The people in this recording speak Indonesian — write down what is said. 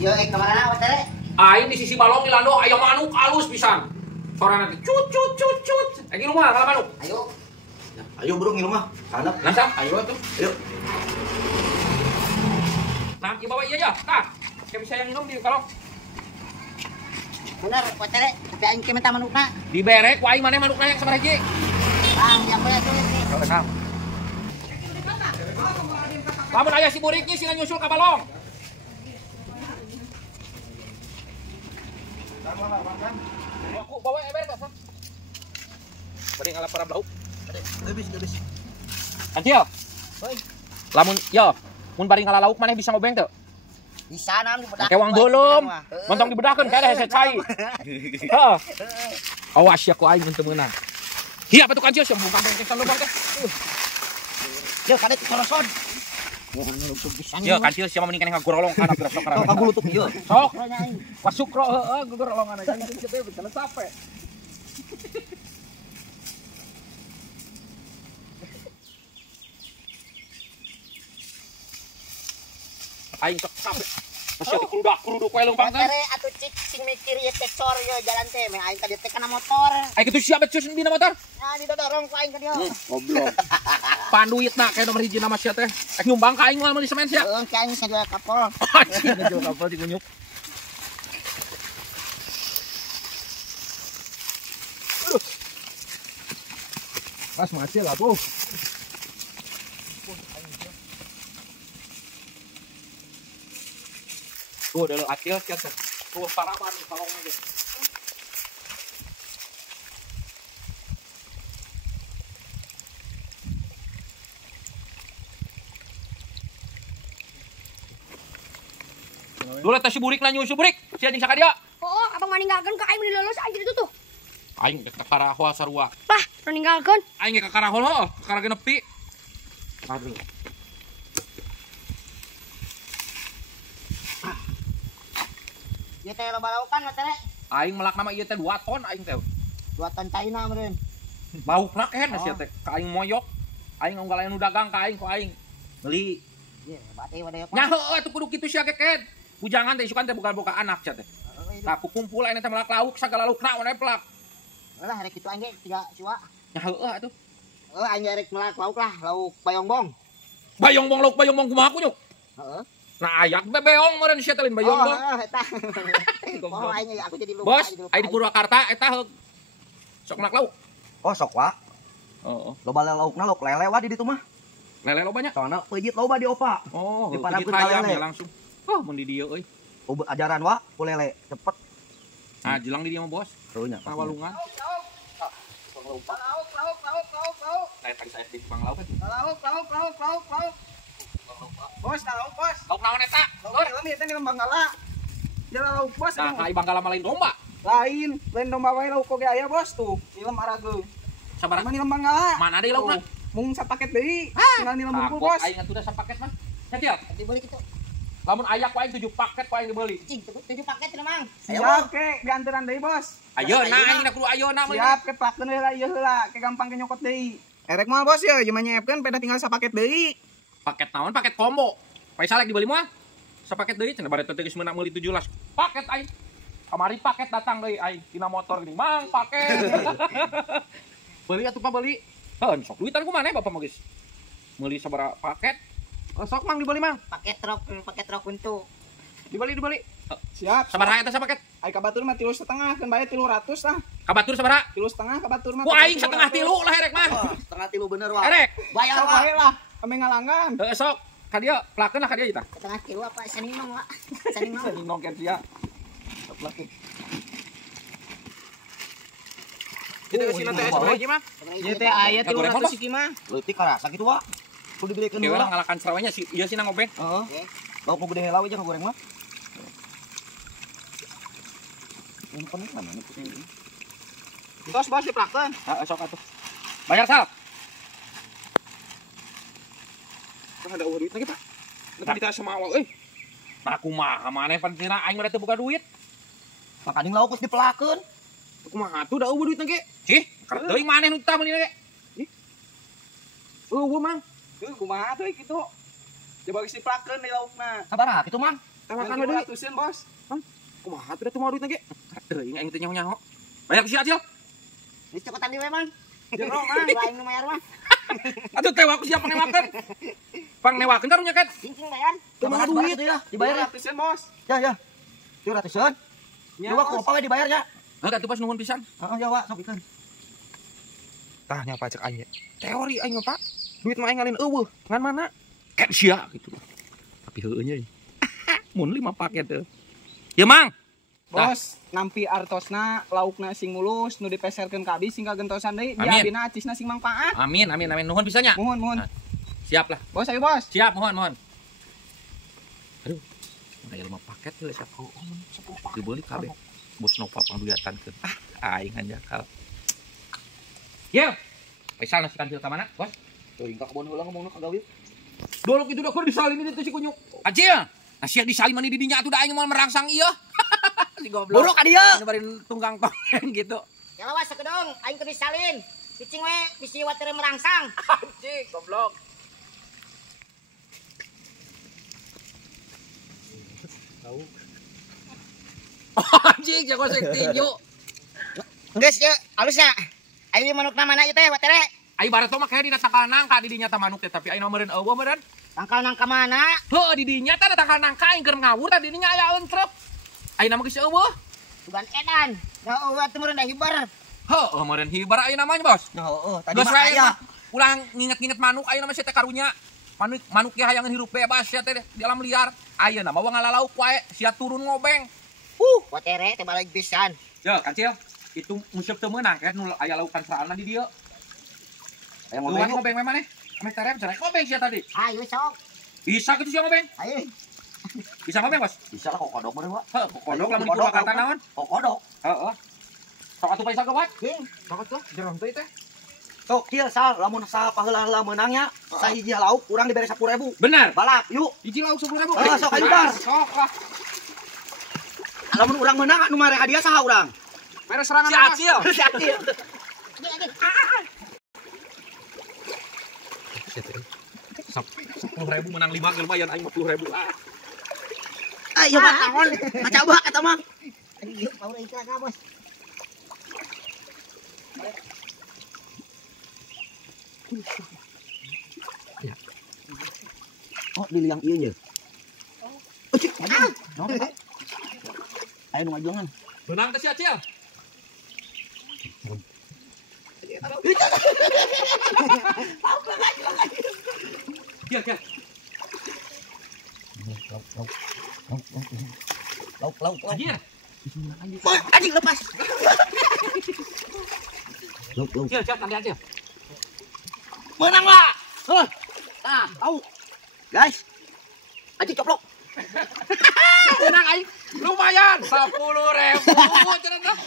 Yo kemana teh? Aing di sisi balong di lando aya manuk halus pisan. Suara nanti cut cut cut cut. Lagi rumah kalau manuk. Ayo. Ayo bro ngilu mah. Handap. Nasa, ayo tuh. Ayo. Nah, ieu bawa iya aja. Tah. Kayak bisa yang minum di kalong. Bener, teh. Tapi aing ke minta manukna. Dibere ku aing maneh manukna yang sabaraha hiji. Bang, yang boleh tulis nih. Oh, tenang. Lamun aya si buriknya sila nyusul ka balong. Aku bawa eber ka. Bari ngalap para blau. Lebis. Antil. Hoi. Lamun yo, mun bari ngalalauk maneh bisa ngobeng teu? Bisa nan dibedak. Kewang belum. Montong dibedahkeun kada hese cai. Heeh. Awas ya ku aing teu meunang. Hiya atuh kancil sia bukan teh lubang teh. Yo kada korosod. Yo kancil sia mah mending keneh ngagorolong kana geus sok kana. Kagulutuk ieu. Sok masukro heeh gogorolongan aja gitu teh bisa capek. Aing sok capek. Masih dikurudak-kuruduk wae leumpang teh. Tere atuh cik sing mikir ieu tekor yo jalan teh meh aing tadi teh kana motor. Aing kitu sia becus dina motor. Nah didorong ku aing ka dieu. Goblok. Panduitna kayak nomor 1 nama sia teh. Nyumbang ka aing moal meuli semen sia. Heeh, ki aing sajual kapol. Anjing ngejual kapal dikunyuk. Pas masih lah, Bu. Tuh udah akil sia teh. Tuh paraban balong aja. Dulu teh si burik na nyusu burik. Sia jeung sakadia. Oh, abang meninggalkan ke aing dilolos aja itu tuh. Aing ke karahol sarua. Lah, meninggalkan. Aing ke karahol heuh, karage nepi. Aduh. Ieu teh loba laukan teh. Aing melak nama ieu teh 2 ton aing teh. 2 ton China meureun. Bau raken sia teh. Ka aing moyok. Aing unggal aya nu dagang ka aing ku aing. Beli. Ieu bade wadaya. Nya heueuh atuh kudu kitu sia keket. Bujangan teh isukan teh buka-buka anak sia teh. Tah kukumpul aing teh melak lauk sagala laukna we pelak. Lah rek kitu aing ge 3 siwa. Nya heueuh atuh. Aing rek melak lauk lah, lauk bayongbong. Bayongbong lauk bayongbong kumaha kunyuk? Heeh. Nah ayak bebeong meureun sia teh lain bayongbong. Oh, eta. Oh, aing aku jadi lupa. Bos, aya di Purwakarta eta heug. Sok melak lauk. Oh, sok wa. Heeh. Loba laukna lauk lele wa di ditu mah. Lele lo banyak. Soalna peujit loba di opa. Oh, Di di Padang ayam lele. ya langsung. Oh, mun di dieu euy. Ajaran wa ku lele cepet. Nah, jelang di dieu mah bos. Runya. Kawalungan. Lauk. Saya tadi saya di Bang Lauk atuh. Lauk. Bos, lauk bos. Lauk naon eta? Lauk film ieu teh di Banggala. Jalan lauk bos. Nah, kai Bangkala mah lain domba. Lain domba wae lauk oge aya bos tuh. Film arageung. Sabaraha? Mana film Banggala? Mana deui laukna? Mung sapaket deui. Tinggal nilem bungkul Takut bos. aing atuh da sapaket mah. Hati-hati. Dibeli kitu. Lamun aya ku aing 7 paket ku aing dibeli. Cing, 7 paket teh mang. Siap ke diantaran deui bos. Ayeuna aing da kudu ayeuna mah. Siap ke pakeun heula ieu heula ke gampang ke nyokot deui. Erek moal bos ya, jeung nyiepkeun peda tinggal sapaket deui. Paket naon? Paket combo. Paisa lagi dibeli mah. Sapaket deui cenah bari teh geus meunang meuli 17. Paket aing. Kamari paket datang deui aing dina motor gini. Mang paket. Beli atuh Pak beli. Heuh, sok duitan ku maneh Bapak mah geus. Meuli sabaraha paket? Oh, sok Mang dibeli Mang. Paket truk untuk. Dibeli. Siap. Sabaraha eta sapaket? Ai ka batur mah 3,5 kan bayar 300 lah. Kabatur sabaraha? 3,5 ka batur mah. Ku aing setengah 3 lah erek mah. Setengah 3 bener wa. Erek. Bayar Sok lah. wae lah. Kami ngalangan. Heuh sok. Ka dieu plakeun lah ka dieu eta. Setengah kilo apa saninong lah. Saninong. Anjing nongket sia. Plakeun. Kita ke sini teh sabaraha hiji mah? Ieu teh aya 300 siki mah. Leutik karasa kitu wa. Kudu dibelikeun Dewe heula. lah ngalakan sarawanya si ieu sina ngobeng. Heeh. Lauk nu gede heula we jeung goreng mah. Umpan mana nih? Tos bos diplakeun. Heeh sok atuh. Bayar sal. Kan ada duit lagi, Pak. Nanti kita sama awal euy. Nah kumaha maneh pantina aing mah teh buka duit. Makading lauk geus dipelakeun. Kumaha tuh da eueuh duit ge. Cih, karep teuing maneh nu tah meuli ge. Eueuh mang. Kumaha tuh kitu. Coba geus diplakeun di laukna. Sabaraha kitu mah? Tawakan deui. 200-an, Bos. Kumaha teh tuh mau duit lagi? Teuing aing teh nyaho-nyaho. Bayar ku si Acil. Di cepetan dieu Mang. Jero mah. Lain nu mayar mah. Atuh teh ku siap pangewakeun. Pangewakeun karunya ket. Cincin bayar. Kumaha duit ya? Dibayar ya. 200-an, Bos. Ya. 200-an. Nya, Dua Bos. kopa we dibayar ya. Heeh atuh pas nuhun pisan. Heeh ya, Wak, sok ikeun. Tah nya pacek aing. Teori aing Pak. Duit mah aing ngalin eueuh, ngan mana? Ket sia gitu. Tapi heueuh nya. Mun 5 paket teh. Ya, Mang. Bos, nampi artosna laukna sing mulus nu dipeserkeun ka abdi singga gentosan deui Amin. diabina acisna sing mangpaat. Amin. Nuhun pisan nya. Mohon. Siap lah. Bos, ayo Bos. Siap, mohon. Aduh. Aya 5 paket we sak. Dibeli kabeh. Bos nopap pangduiatan keun. Aing hanjakal. Ya. Faisal nasi kantil ka mana, Bos? Teuing ka kebon heula ngomongna ka gawe. Dolok itu dah disalin itu si kunyuk. Acil. Nasiak disalin mani di dinya atuh da aing mau merangsang ieu. Si goblok. Buruk ka dieu. Nyebarin tunggang konten gitu. Ya lawas sakedong, aing keur disalin. Cicing we bisi watere merangsang. Anjing, goblok. Anjing, jago sek tinju. Geus ye, halusnya. Ayo manukna mana ieu teh watere? Ayo barat mah kayak dina tangkal nangka di dinya teh manuk teh, tapi ayo meureun eueuh meureun. Tangkal nang ka mana? Heuh di dinya teh ada tangkal nangka aing keur ngawur teh di dinya aya entrep. Ayeuna mah geus eueuh. Tugan edan. Da eueuh teh meureun da hibar. Heuh meureun hibar ayeuna mah Bos. Ya heeh, tadi Geus mah wae aya. mah ulang nginget-nginget manuk ayeuna mah sia teh karunya. Manuk ge hayangan hirup bebas sia teh di alam liar. Ayeuna mah ngalalauk wae sia turun ngobeng. Watere teh balik pisan. Ya, Kancil, itu musyep teu meunang kan nu aya laukan seralna di dieu. Aya Ngobeng ngomong. ngobeng mana? Ame tarem cenah ngobeng sia tadi. Ayo sok. Bisa gitu sia ngobeng. Ayo. Bisa ngobeng, Bos. Bisa lah kok kodok meureun, Wak. Heuh, kodok lamun di Purwakarta naon? Kok kodok. Heeh. Sok atuh paisa gawat. King. Sok atuh jerong teh teh. Sok kieu sal lamun sapaheula meunangnya sahiji lauk urang dibere 10.000. Benar. Balap yuk. Hiji lauk 10.000. Sok ayo bar. Sok lah. Lamun urang meunang anu mare hadiah saha urang? Mere serangan Si Acil. Si Acil. Sok 10.000 menang 5 ge lumayan aing 50.000. Ayo Pak, naon? Coba eta mah. Ayo mau iklan ka bos. Oh, diliang ieu nya. Oh, cik, maju. Naon, Pak? Ayo nu ngajongan. Menang teh si Acil. Kieu. Lauk. Anjir. Anjing lepas. Lauk. Kieu, tadi Acil. Menang lah. Nah, lauk. Guys. Anjing coplok. Menang aing lumayan 10.000 cenah.